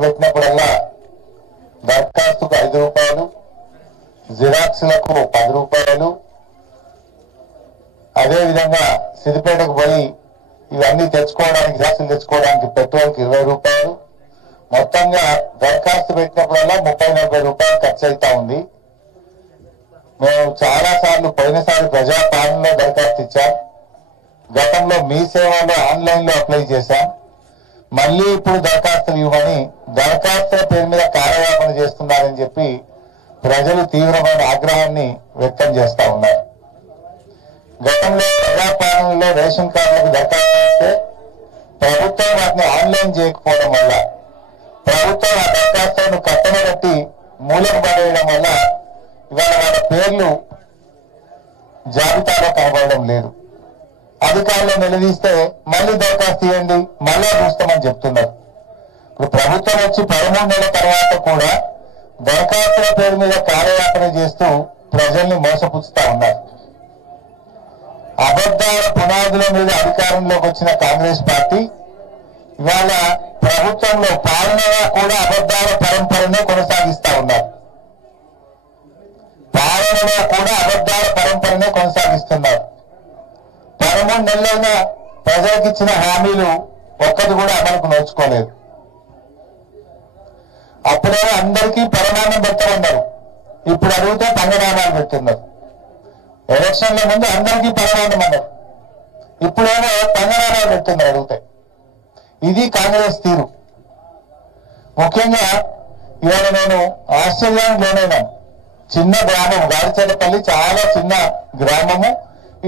పెట్టినప్పుడల్లా దరఖాస్తుకు 5 రూపాయలు, జిరాక్స్లకు 10 రూపాయలు, అదేవిధంగా సిద్దిపేటకు పోయి ఇవన్నీ తెచ్చుకోవడానికి జిరాక్స్లు తెచ్చుకోవడానికి పెట్రోల్కి 20 రూపాయలు, మొత్తంగా దరఖాస్తు పెట్టినప్పుడల్లా 30-40 రూపాయలు ఖర్చు అవుతా ఉంది. మేము చాలా సార్లు పోయినసారి ప్రజాపాలనలో దరఖాస్తు ఇచ్చాం, గతంలో మీ సేవలో ఆన్లైన్లో అప్లై చేశాం, మళ్ళీ ఇప్పుడు దరఖాస్తులు ఇవ్వమని దరఖాస్తుల పేరు మీద కార్యవాపన చేస్తున్నారని చెప్పి ప్రజలు తీవ్రమైన ఆగ్రహాన్ని వ్యక్తం చేస్తా ఉన్నారు. గతంలో ప్రజాపాలనలో రేషన్ కార్డులకు దరఖాస్తు ఇస్తే ప్రభుత్వం వాటిని ఆన్లైన్ చేయకపోవడం వల్ల, ప్రభుత్వం ఆ దరఖాస్తులను కట్టబెట్టి మూలకు పడేయడం వల్ల ఇవాళ వాళ్ళ పేర్లు జాబితాలో కనబడడం లేదు. అధికారులు నిలదీస్తే మళ్ళీ దరఖాస్తు ఇవ్వండి, మళ్ళా చూస్తామని చెప్తున్నారు. ఇప్పుడు ప్రభుత్వం వచ్చి 13 నెలల తర్వాత కూడా దరఖాస్తుల పేరు మీద కార్యయాపన చేస్తూ ప్రజల్ని మోసపుచ్చుతా ఉన్నారు. అబద్ధాల పునాదుల మీద అధికారంలోకి వచ్చిన కాంగ్రెస్ పార్టీ ఇవాళ ప్రభుత్వంలో పాలనగా కూడా అబద్ధాల పరంపరనే కొనసాగిస్తా ఉన్నారు. పాలనలో కూడా అబద్ధాల పరంపరనే కొనసాగిస్తున్నారు. 13 నెలలైనా ప్రజలకు ఇచ్చిన హామీలు ఒక్కటి కూడా అమలుకు నోచుకోలేదు. అప్పుడేమో అందరికీ పరమాన్నం పెట్టమన్నారు, ఇప్పుడు అడిగితే పంగనామాలు పెట్టున్నారు. ఎలక్షన్ల ముందు అందరికీ పరమాన్నం అన్నారు, ఇప్పుడేమో పంగనామాలు పెట్టున్నారు అడిగితే. ఇది కాంగ్రెస్ తీరు. ముఖ్యంగా ఇవాళ నేను ఆశ్చర్యానికి లోనైనాను. చిన్న గ్రామం గాడిచెల్లపల్లి, చాలా చిన్న గ్రామము,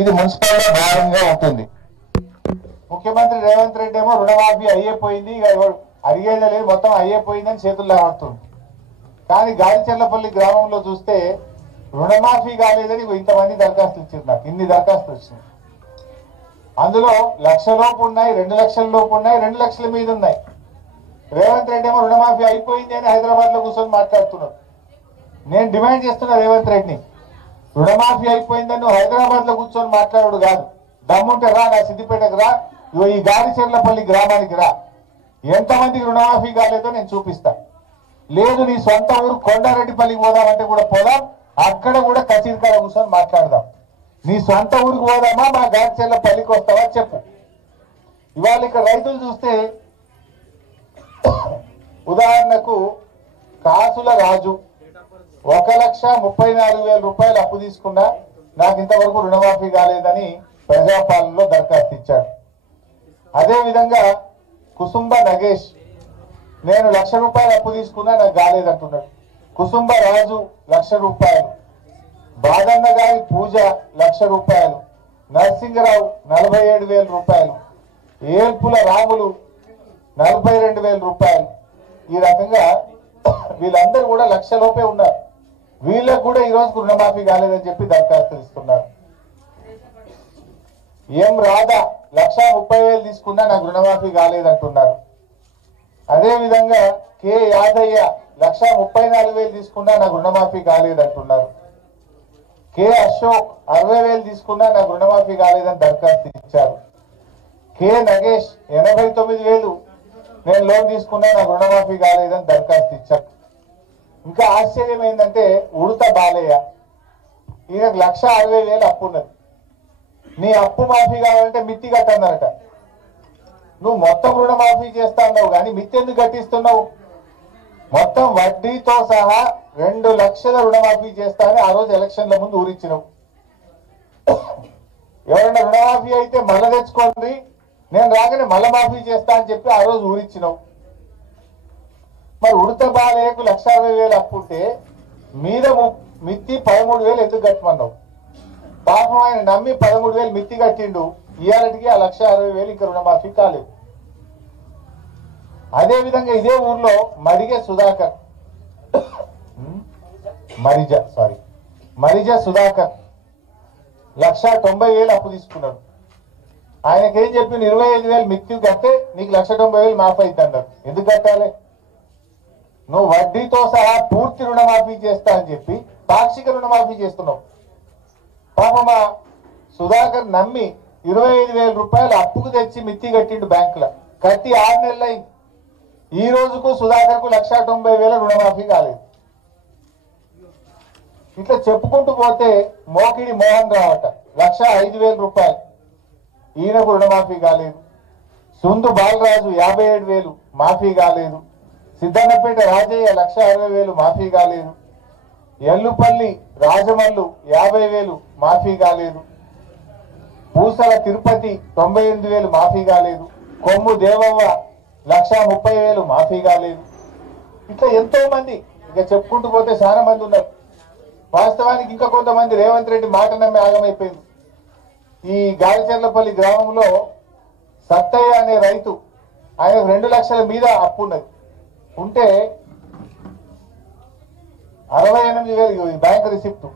ఇది మున్సిపల్ భాగంగా ఉంటుంది. ముఖ్యమంత్రి రేవంత్ రెడ్డి ఏమో రుణమాఫీ అయ్యేపోయింది, ఇక అడిగేదే లేదు, మొత్తం అయ్యేపోయిందని చేతుల్లో ఆడుతుంది. కానీ గాడిచెల్లపల్లి గ్రామంలో చూస్తే రుణమాఫీ కాలేదని ఇంతమంది దరఖాస్తులు ఇచ్చారు. నాకు ఇన్ని దరఖాస్తులు వచ్చినాయి. అందులో 1,00,000 లోపు ఉన్నాయి, 2 లక్షల లోపు ఉన్నాయి, 2 లక్షల మీద ఉన్నాయి. రేవంత్ రెడ్డి ఏమో రుణమాఫీ అయిపోయింది అని హైదరాబాద్ లో కూర్చొని మాట్లాడుతున్నాడు. నేను డిమాండ్ చేస్తున్నా రేవంత్ రెడ్డిని, రుణమాఫీ అయిపోయిందని నువ్వు హైదరాబాద్ లో కూర్చొని మాట్లాడు కాదు, దమ్ముంటే రా నా సిద్దిపేటకు రా, ఈ గాడిచెర్లపల్లి గ్రామానికి రా, ఎంతమందికి రుణమాఫీ కాలేదో నేను చూపిస్తా. లేదు నీ సొంత ఊరు కొండారెడ్డిపల్లికి పోదామంటే కూడా పోదాం, అక్కడ కూడా కచీరికాడ కూర్చొని మాట్లాడదాం. నీ సొంత ఊరికి పోదామా, మా గాడిచెర్లపల్లికి వస్తావా చెప్పు. ఇవాళ ఇక్కడ రైతులు చూస్తే ఉదాహరణకు కాసుల రాజు 1,34,000 రూపాయలు అప్పు తీసుకున్నా, నాకు ఇంతవరకు రుణమాఫీ కాలేదని ప్రజాపాలనలో దరఖాస్తు ఇచ్చాడు. అదేవిధంగా కుసుంబ నగేష్, నేను 1,00,000 రూపాయలు అప్పు తీసుకున్నా, నాకు కాలేదంటున్నాడు. కుసుంబ రాజు 1,00,000 రూపాయలు, బాదన్న గారి పూజ 1,00,000 రూపాయలు, నరసింగరావు 47,000 రూపాయలు, ఏల్పుల రాములు 42,000 రూపాయలు. ఈ రకంగా వీళ్ళందరూ కూడా 1,00,000 లోపే ఉన్నారు. వీళ్ళకు కూడా ఈ రోజు రుణమాఫీ కాలేదని చెప్పి దరఖాస్తులు ఇస్తున్నారు. ఎం రాధా 1,30,000 తీసుకున్నా నాకు రుణమాఫీ కాలేదంటున్నారు. అదేవిధంగా కె యాదయ్య 1,34,000 తీసుకున్నా నాకు రుణమాఫీ కాలేదంటున్నారు. కె అశోక్ 60,000 తీసుకున్నా నాకు రుణమాఫీ కాలేదని దరఖాస్తు ఇచ్చారు. కె నగేష్ 89,000 నేను లోన్ తీసుకున్నా, నాకు రుణమాఫీ కాలేదని దరఖాస్తు ఇచ్చారు. ఇంకా ఆశ్చర్యం ఏంటంటే ఉడత బాలయ్య, ఈయనకు 1,60,000 అప్పు ఉన్నది. నీ అప్పు మాఫీ కావాలంటే మిత్తి కట్టన్నారట. నువ్వు మొత్తం రుణమాఫీ చేస్తా అన్నావు కానీ మిత్తి ఎందుకు కట్టిస్తున్నావు? మొత్తం వడ్డీతో సహా 2 లక్షల రుణమాఫీ చేస్తా అని ఆ రోజు ఎలక్షన్ల ముందు ఊరిచ్చినావు. ఎవరైనా రుణమాఫీ అయితే మళ్ళా తెచ్చుకోండి, నేను రాగానే మళ్ళా మాఫీ చేస్తా అని చెప్పి ఆ రోజు ఊరిచ్చినావు. మరి ఉడత బాలయ్యకు 1,60,000 అప్పు ఉంటే మీద మిత్తి 13,000 ఎందుకు కట్టమన్నావు? పాపం ఆయన నమ్మి 13,000 మిత్తి కట్టిండు, ఇవాళకి ఆ 1,60,000 ఇంకా రుణమాఫీ కాలేదు. అదేవిధంగా ఇదే ఊర్లో మరిజ సుధాకర్ 1,90,000 అప్పు తీసుకున్నాడు. ఆయనకేం చెప్పి 25,000 మిత్తి కడితే నీకు 1,90,000 మాఫీ అవుతుంది అన్నారు. ఎందుకు కట్టాలి? నువ్వు వడ్డీతో సహా పూర్తి రుణమాఫీ చేస్తా అని చెప్పి పాక్షిక రుణమాఫీ చేస్తున్నావు. పాపమా సుధాకర్ నమ్మి 25,000 రూపాయలు అప్పుకు తెచ్చి మిత్తి కట్టిండు బ్యాంకులో, కట్టి 6 నెలలు అయింది. ఈ రోజుకు సుధాకర్కు 1,90,000 రుణమాఫీ కాలేదు. ఇట్లా చెప్పుకుంటూ పోతే మోకిడి మోహన్ రావట 1,05,000 రూపాయలు, ఈయనకు రుణమాఫీ కాలేదు. సుందు బాలరాజు 57,000 మాఫీ కాలేదు. సిద్ధన్నపేట రాజయ్య 1,60,000 మాఫీ కాలేదు. ఎల్లుపల్లి రాజమల్లు 50,000 మాఫీ కాలేదు. పూసల తిరుపతి 98,000 మాఫీ కాలేదు. కొమ్ము దేవవ్వ 1,30,000 మాఫీ కాలేదు. ఇట్లా ఎంతో మంది, ఇక చెప్పుకుంటూ పోతే చాలా మంది ఉన్నారు. వాస్తవానికి ఇంకా కొంతమంది రేవంత్ రెడ్డి మాట నమ్మి ఆగమైపోయింది. ఈ గాలిచెర్లపల్లి గ్రామంలో సత్తయ్య అనే రైతు, ఆయన 2 లక్షల మీద అప్పు ఉన్నది. ఉంటే 68,000 బ్యాంక్ రిసిప్ట్